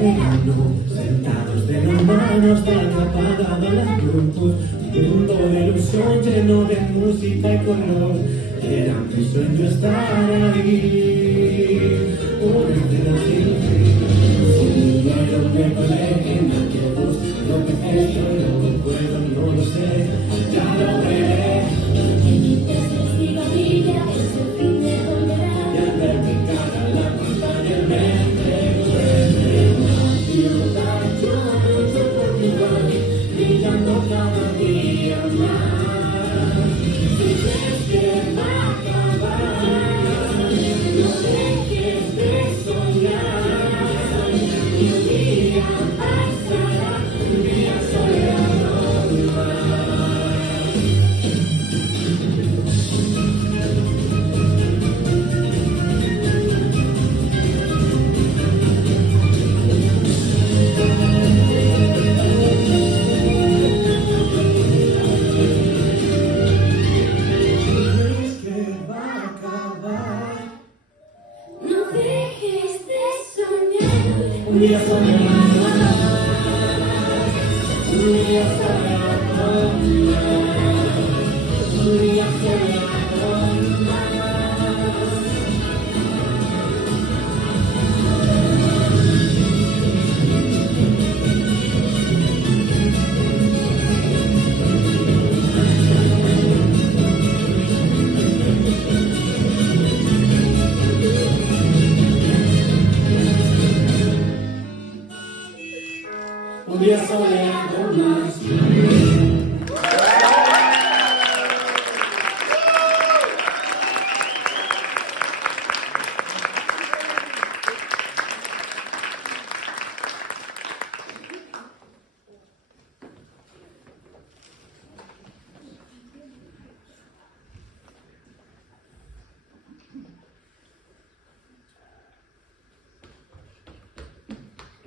verano, sentados de la mano hasta la apaga de la luz, un mundo de ilusión lleno de música y color. Era mi sueño estar ahí, por este sin fin. Primero me colé en aquellos, lo que es yo no puedo, no lo sé, ya lo veré. Es testigo vida, es el fin de volver. Y al ver mi cara en la pantalla mente duele. Ciudad, yo lucho por mi país, brillando cada día más. Si crees que va a acabar, no dejes de soñar. Y un día pasará, un día soleado más. Un día soleado, un día soleado, un día soleado. Un día soleado más.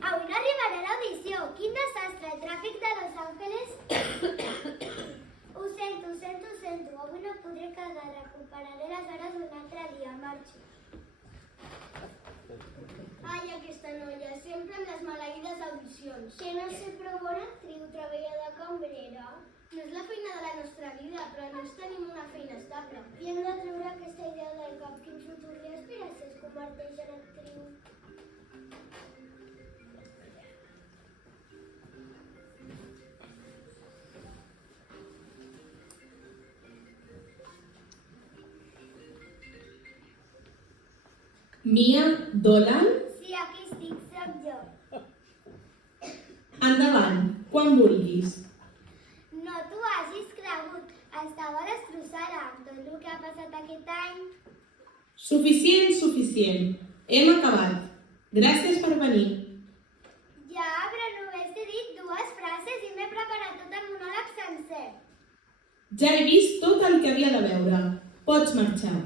Avui no arribarà a l'audició. Quin desastre, el tràfic de Los Angeles. Ho sento. Avui no podré quedar. Recuperaré les hores un altre dia. Marxo. Ai, aquesta noia, sempre amb les maleïdes audicions. Que no sé prou bona actriu, treballa de cambrera. No és la feina de la nostra vida, però no ens tenim una feina estable. I hem de treure aquesta idea del cap. Quin futur li espera si es converteix en actriu? Mia Dolan, Sí, aquí estic, soc jo. endavant, quan vulguis. No t'ho hagis cregut. Estava destrossada amb tot el que ha passat aquest any. Suficient. Hem acabat. Gràcies per venir. Ja, però només t'he dit dues frases i m'he preparat tot el monòleg sencer. Ja he vist tot el que havia de veure. Pots marxar.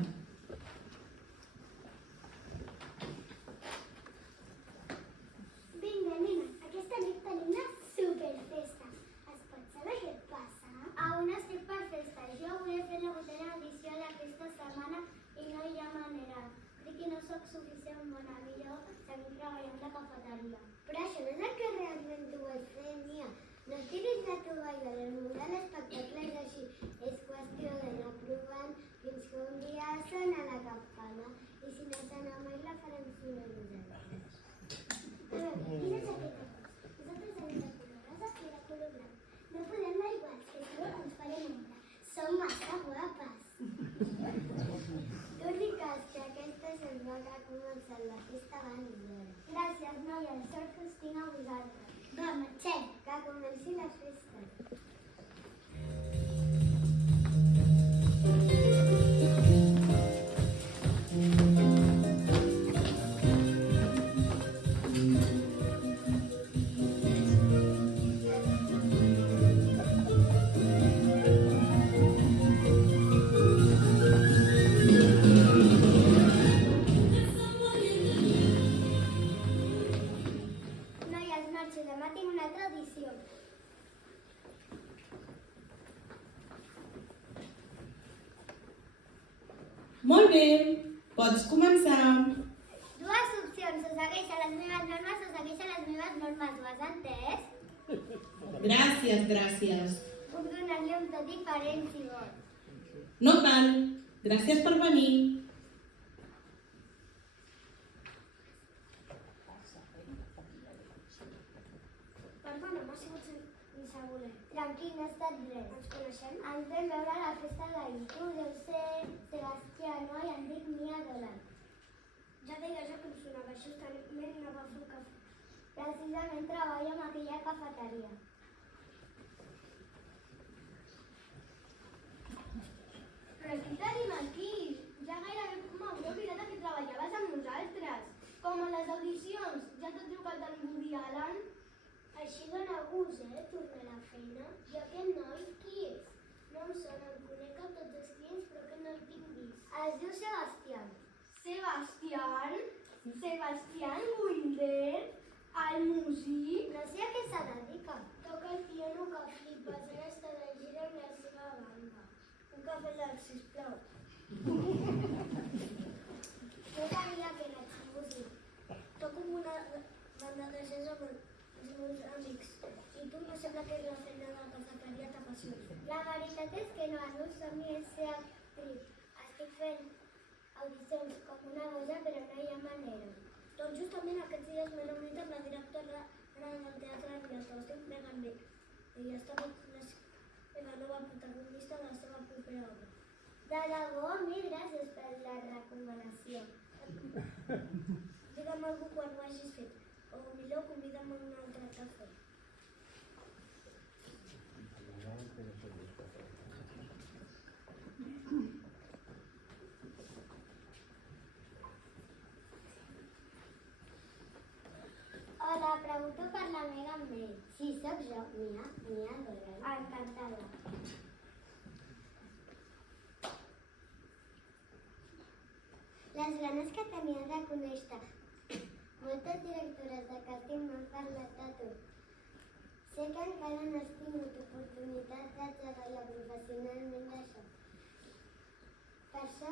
Vinga, nena, aquesta nit tenim una superfesta. Es pot saber què et passa? Aún estic per festa. Jo avui he fet la vuitena edició d'aquesta setmana i no hi ha manera. Crec que no sóc suficient bona. Millor seguir treballant de cafeteria. Però això no és el que realment tu vols fer, Mia. No tiris la tovallola, el model espectacle és així. És qüestió d'anar provant fins que un dia sona la campana. I si no sona mai la farem sonar nosaltres. A veure, quina jaqueta vols? Nosaltres hem de color rosa i de color blanc. No podem anar iguals, que si no ens farem ombra. Som massa guapes. Tu ricas, que aquesta se'ns va que ha començat la festa abans d'hora. Gràcies, noia, sort que us tinc a vosaltres. Va, marxem, que comenci la festa. Noies, marxo, demà tinc una altra audició. Molt bé, pots començar. Dues opcions, o segueix a les meves normes o segueix a les meves les normes, ho has entès? Gràcies. Puc donar-li un to diferent, si vols. No cal. Gràcies per venir. Perdona, m'ha sigut insegurer. Tranquil, no ha estat res. Ens coneixem? Ens vam veure a la festa d'ahir. Tu deus ser Sebastià, no? I em dic Mia Dolan. Ja deia jo que em sonava, justament anava a fer un cafè. Precisament treballo en aquella cafeteria. Però qui tenim aquí? Ja gairebé m'hauria oblidat que treballaves amb nosaltres. Com a les audicions, ja t'has trucat al Woody Allen? Així dona gust, tornar a la feina. I aquest noi, qui és? No em sona, em conec a tots els clients, però que no el tinc vist. Es diu Sebastián. Sebastián Wilder, el músic. No sé a què se dedica. Toca el piano que flipes, ara està de gira amb la seva banda. Un cafè llarg, sisplau. No sabia que eres músic. Toco amb una banda de jazz amb els meus amics. I tu no sembla que la feina de la cafeteria t'apassioni. La veritat és que no, el meu somni és ser actriu. Estic fent audicions com una boja, però no hi ha manera. Doncs justament aquests dies m'he reunit amb la directora del Teatre Rialto. Estic plegant bé. I està la nova protagonista de la seva propera obra. De debò, mil gràcies per la recomanació. Digue'm algú quan ho hagis fet. O millor, convida'm a un altre cafè. Hola, pregunto per la Megan May. Sí, sóc jo, Mia Dolan. Encantada. Les ganes que tenia de conèixer moltes directores de càsting m'han parlat de tu. Sé que encara no has tingut oportunitat de treballar professionalment d'això. Per això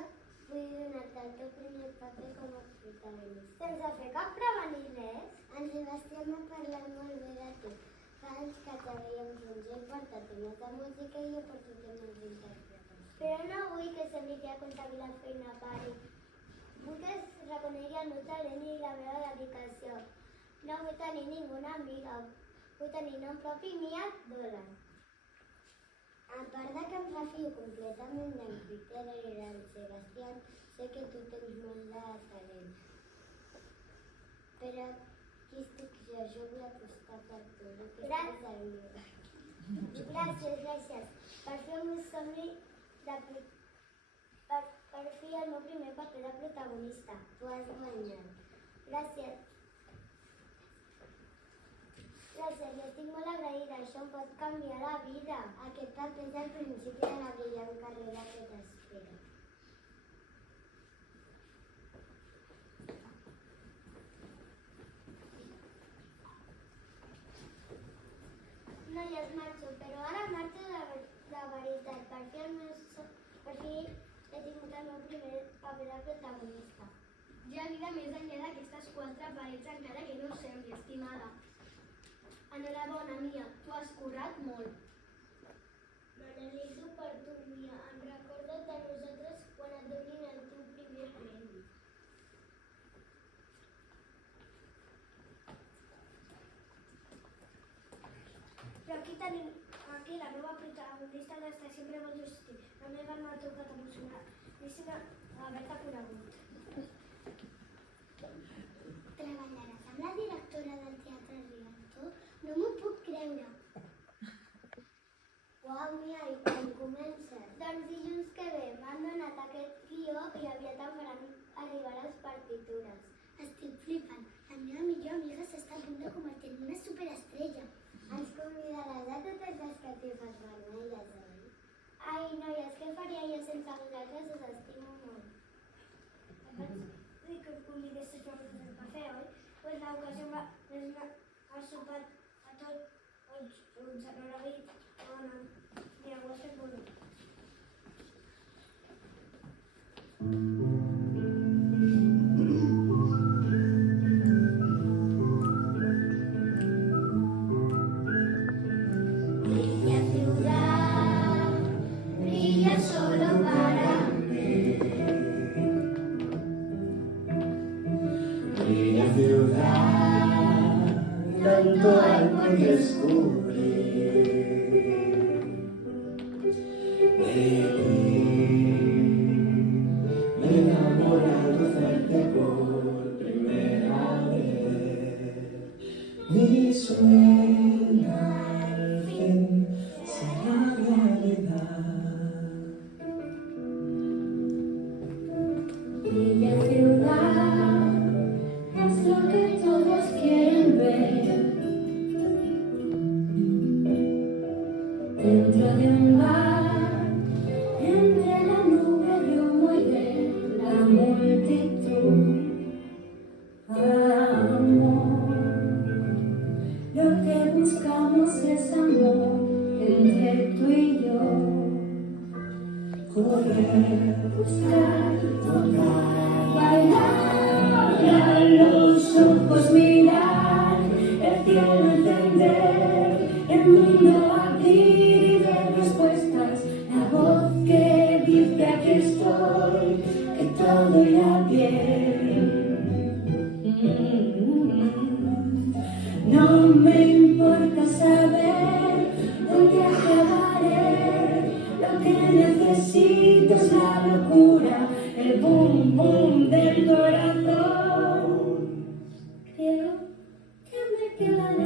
vull donar-te el teu primer paper com a protagonista. Sense fer cap prova ni res? En Sebastià m'ha parlat molt bé de tu. Fa anys que treballem junts, ell porta temes de música i jo porto temes d'interpretació. Però no vull que sembli que he aconseguit la feina a pari. Vull que es reconegui el meu talent i la meva dedicació. No vull tenir ninguna amiga. Vull tenir nom propi Mia Dolan. A part de que em refio completament d'en Peter i del Sebastián, sé que tu tens molt de talent. Però qui estic jo? Jo vull apostar per tu. Gràcies. Per fer el meu somni per fer el meu primer paper de protagonista. Tu has guanyat. Gràcies, jo estic molt agraïda. Això em pot canviar la vida. Aquest paper és el principi de la brillant carrera que t'espera. Noies, marxo, però ara marxo de veritat. Per fi he tingut el meu primer paper de protagonista. Hi ha vida més enllà d'aquestes quatre parets, encara que no ho sembli, estimada. Enhorabona, Mia, tu has currat molt. Me n'alegro per tu, Mia. En recorda't de nosaltres quan et donin el teu primer premi. Però aquí tenim la nova protagonista d'Estar sempre molt justícia. La meva m'ha tocat emocionadíssima d'haver-te conegut. Treballaràs amb la directora del Teatre Rialto? No m'ho puc creure. Uau, Mia, i quan comences? Doncs dilluns que ve m'han donat aquest guió i aviat em faran arribar les partitures. Estic flipant. La meva millor amiga s'està a punt de convertir en una superestrella. Ens convidaràs a totes les catifes vermelles, oi? Ai, noies, què faria jo sense vosaltres? Us estimo molt. Vaig dir que et convidessis a fer el cafè, oi? Pues l'ocasió m'ha sopat a tots junts, a l'hora dit, dona, mira, ho has fet molt bé. tanto hay por descubrir. De ti me he enamorado fuerte por primera vez. Mi sueño al fin será realidad. Bella ciudad es lo que todos quieren ver. Dentro de un bar, entre la nube de humo y de la multitud. Amor, lo que buscamos es amor entre tú y yo. Correr, Buscar, tocar, bailar, abrir los ojos, mirar, el cielo encender, el mundo abrir y ver respuestas, la voz que dice aquí estoy, que todo irá bien. No me importa saber dónde acabaré, lo que necesito es la locura, el boom boom del corazón. Quiero que me quede